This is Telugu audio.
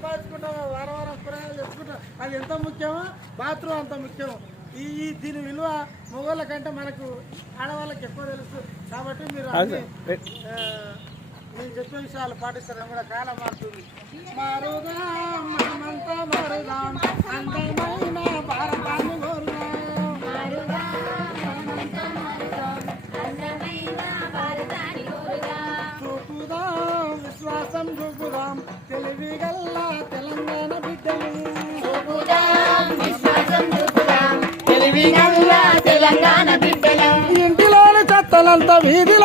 సంపాదించుకుంటాం, వారం వారం కూరగాయలు తెచ్చుకుంటాం. అది ఎంత ముఖ్యమో బాత్రూమ్ అంత ముఖ్యం. దీని విలువ మగవాళ్ళ కంటే మనకు ఆడవాళ్ళకి ఎక్కువ తెలుసు. కాబట్టి మీరు నేను చెప్పే విషయాలు పాటిస్తారని కూడా కాలం మారుతుంది. మారుదాం మనమంతా మారుదాం, అందమైన భారతాన్ని చూపుదాం, విశ్వాసం చూపుదాం, తెలివిగల్లా తెలంగాణ బిడ్డలు. ఇంటిలోని చెత్తలంతా వీధి